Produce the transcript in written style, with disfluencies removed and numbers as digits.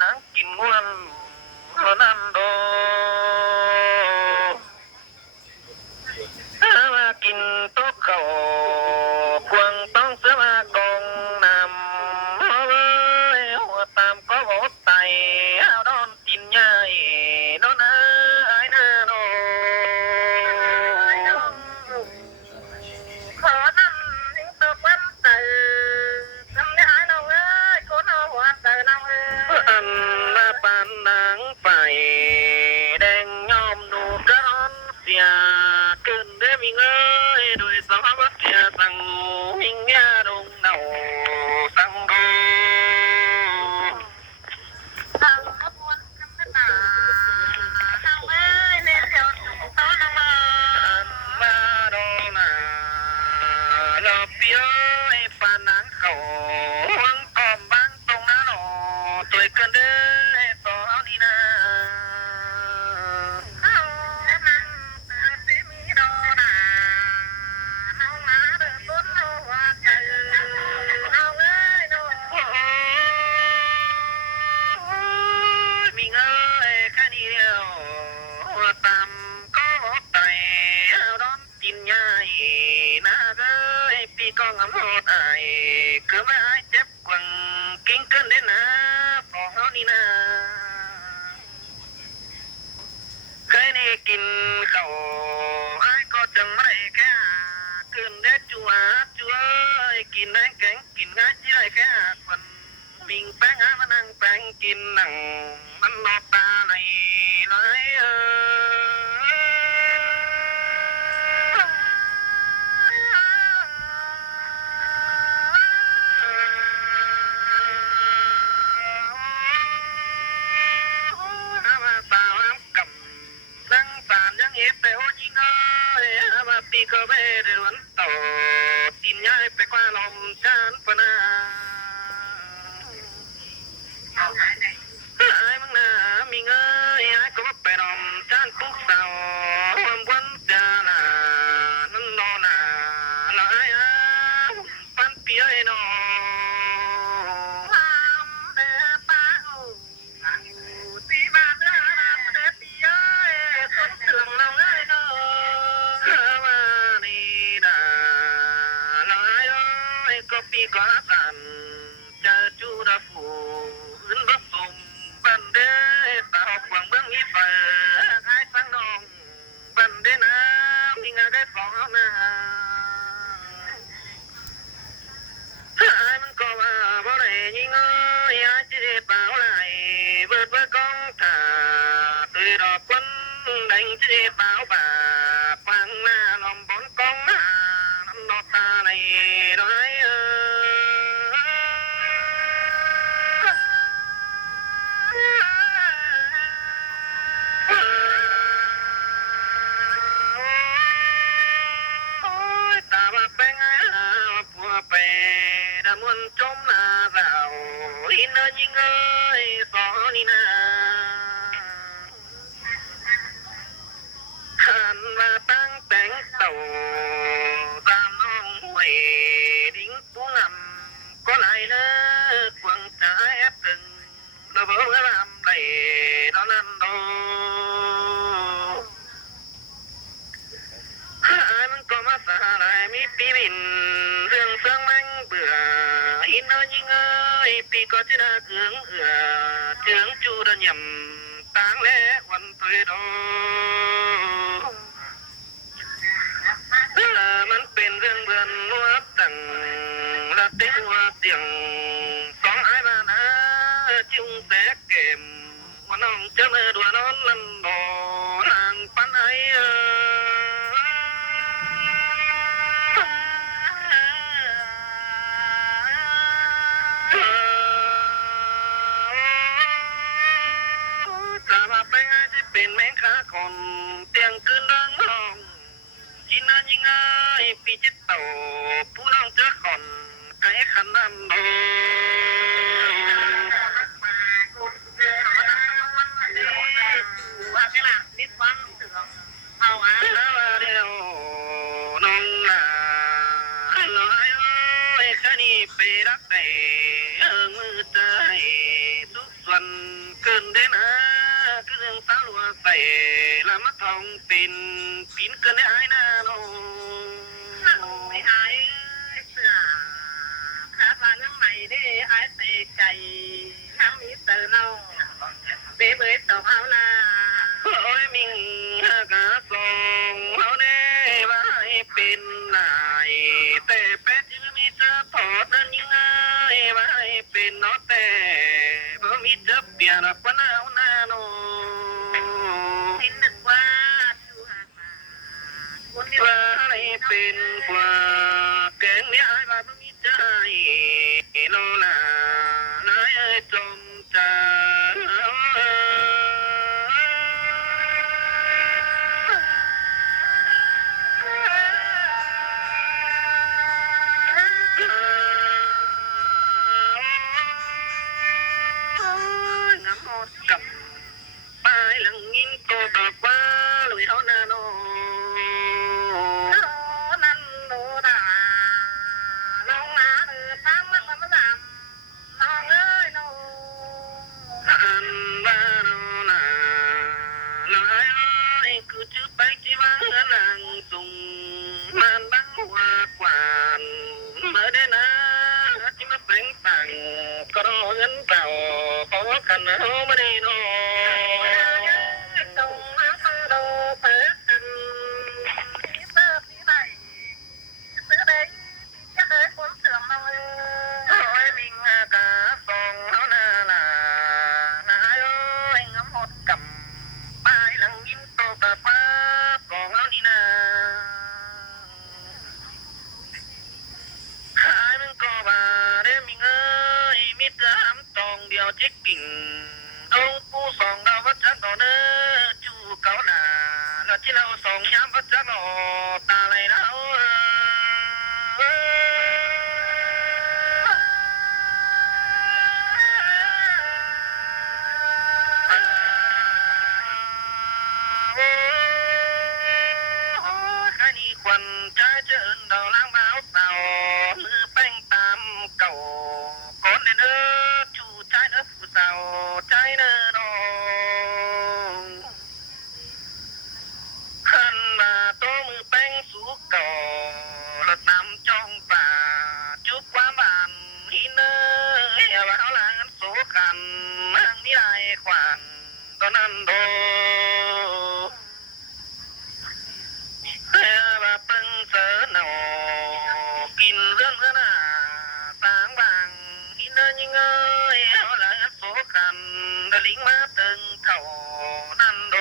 นังกินงวนนั่นโดมากินโต๊ะเข่าควงต้องเสือมากองนำหัวตามก็บดไตเอาดอนกินใหญ่โดนไอ้หน้าโนขอนั่นนิ่งตกวันเตอทำได้เราเอ้ยคนเอาหัวเตอเราเอ้ยอันมาปานนางไฟแดงยอมดูกระร้อนเสียเกินได้มีเงยโดยสภาพเสียสั่งหิงยาดงเดาสั่งดูสั่งขบวนคำนาเอาเอ้ยในแถวสุขต้นมามาโดนาเราเปียปานังเขาวังกอมบางตรงนั้นหนอตัวกันเด้อสาวนี่นะเอานั่นสิมีโดนาเอามาเดินบนเอาว่าใจเอาเอ้ยโนมีเงยแค่นี้เดียวตามก็ไตเอาดอนกินใหญ่นะเอ้ยปีกองอำโหดไอคือไม่เจ็บกวังกิ้งเกินได้นะพอเขานี่นะเคยได้กินเขาไอ้ก็จังไม่แค่เกินได้จัวจัวกินได้แกงกินง่ายที่ไรแค่คนมิงแป้งหามานั่งแป้งกินหนังมันนอกตาไหลไหลปีก็ไม่ได้วันต่อสินย้ายไปกว่าลมจานปนาไอ้มึงน่ะมีเงยไอ้ก็ไปลมจานปุ๊กเสาวันจานานั่นนอนน่ะละไอ้ปันเปียนอปีก็สั่นจะจูระฟูขึ้นบักตุ่มบันเดตาหวังเบื้องนี้เปิดให้ฟังน้องบันเดนะมีงานได้ฟองนะถ้าไอ้มันก็ว่าบ่ได้ยิงเอ้ยไอ้จะได้เปล่าไหลเบิดเบิดกองตาตื่นดอกคนดังจะได้เปล่าบ่าฟังหน้าลมบนกองหน้าน้ำนอกตาไหลร้อยมวนจมนาเราอินเนอร์ยิงเอ้ยสอนี่นาหันมาตั้งแต่งเต่าตามน้องหวยดิ้งผู้งำก็ไหลเลิกควงใจแอบตึงระเบิดกระลำไหลตอนนั้นโดมันก็มาสาลายมีปีบินเรื่องเสื่องแมงเบื่ออินเนอร์ยิงเอ้ยปีก็จะน่าเกืองเอือเจืองจูระยำต่างและวันตุยโดมันเป็นเรื่องเบือนนัวตังละเต้นว่าเสียงสองไอ้บ้านะจิ้งแตกเกมว่าน้องเจ้าเมื่อดัวนอนนั่นโดนางปันไอเป็นแมงคาคนเตียงคืนดังห้องจินนั้นยังไงปีจิตโตผู้น้องเจอคนไก่ขันน้ำโดว่าแค่ละนิดฟังเอาอ่ะเดียวน้องน่ะน้อยแค่นี้ไปรักแต่มือใจทุกส่วน เกินได้นะคือเรื่องสาวใส่ละมาทองเป็นปีนเกินได้ไอ้หน้าโนไม่หายเสือขาพาน้ำใหม่ได้ไอ้เตะไก่น้ำมีเตอเน่าเบ๊เบ๊ต่อเอาหน้าโอ้ยมิงฮากาสองเขาเน่ว่าให้เป็นนายแต่เป็ดยังมีเจอพอดนั่นยังไงว่าให้เป็นนอแต่บ่มีเจอเปียรักว่าหนาวหน้าโนเห็นนึกว่าชูหากมาคนนี้ว่าให้เป็นกว่าแกงเนี้ยไอ้บ้าบ่มีใจโนล่ะนายเอ้ยจมใจน้ำหมดกับปลายหลังยินโตบอกว่าลุยเอาหน้าโนนั่นโนด่าน้องนาตามมันมาดามน้องเอ้ยโนอันบ้าโนล่ะลอยเอ้ยคือชื่อไปที่ว่าหลังสุงมันบังหัวกวานเมื่อได้นะที่มาแต่งต่างก็รอเงินเก่าขอกันเอาไม่ได้โนตรงมาโดเปิดกันเปิดที่ไหนซื้อได้จะเคยคนเสื่อมมาเลยโอ้ยมิงกาสองเขาหน้าล่ะนายโอ้ยงำหดกับปลายหลังยิ้มโตกับป้ากองเอานี่นาขายมึงก็บาเด้มิงเอ้ยมิตรหำตองเดียวเจ๊กกิ่งโดนผู้สองดาววัดจันทร์ต่อเนื้อจูเกาหนาแล้วที่เราสองย้ำวัดจันทร์ตาไหลแล้วขณีควันใจเจินดาวล้างเบาเต่ามือแป้งตามเก่าก้อนเนื้อจูใจเนื้อผู้สาวใจเนื้อน้องขันมาโตมือแป้งสูเก่ารถน้ำจ้องป่าจุบความบานหินเนื้อว่าเอาหลังโสกันมั่งนี่ไรขวัญตอนนั้นโดเฮ้ว่าปึงเสือหนอกินเรื่องเรื่องน่ะสางบางหินเนื้อยิงเอาหลังโสกันดลิงมาตึงเข่านั่นโด